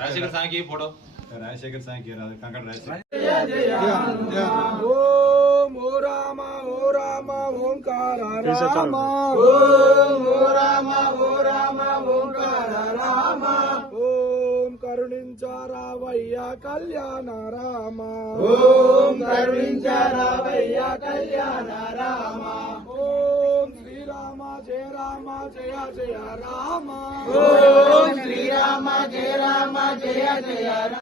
राजशेखर साहब की फोटो राजशेखर साहब की कंकड़ ओम ओ राम ओंकार राम ओम ओ राम ओंकार राम ओम करुणिंचारावయ్య कल्याण राम ओम करुणिंचारावయ్య कल्याण राम ओम श्री राम जय जय राम ओम श्री राम जय जय राम